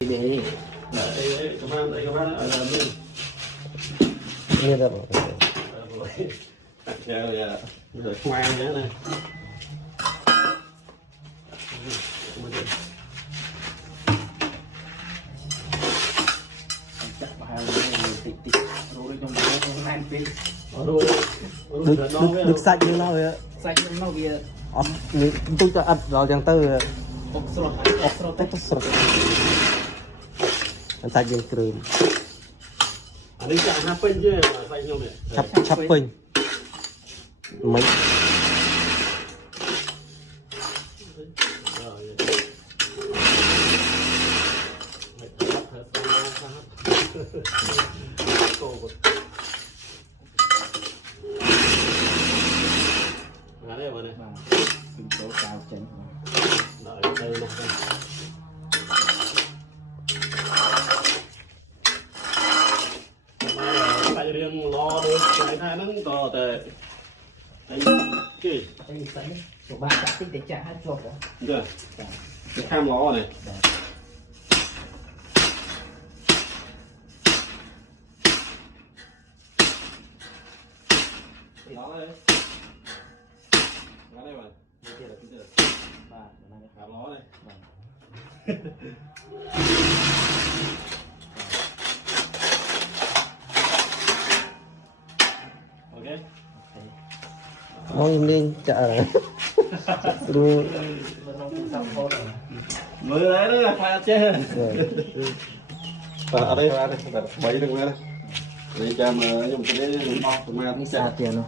Đấy. Đấy, các bạn ở là mình. Như là bảo. Rồi khoan nữa này. Chắc bà tịt rồi trong đó không ăn phí. Được sạch như nào vậy? Sạch trong nó kia. Tôi cho ập vào chẳng tư. Ốc sọt. Anh sạch dân cừm. Anh ấy chạm hấp bên chứ mà sạch không này. Chắp bình. Mấy. Đây mà này. Kinh số cao chấn. Đợi đây này. Tại riêng lo được cái này nó có tệ. Anh kì. Anh sẵn. Số 3 chắc tích để trả 2 chục đó. Được. Cái cam ló này. Đó đây. Đó đây bạn. Đây kia là cái gì? Và cái này Cam ló đây. Ok. Nói lên chợ rồi. Rồi. Mới đấy đó là phải chết. Ở đây, bấy được đây. Đây cho mà dùng cái đấy bọc mà cũng xa tiền rồi.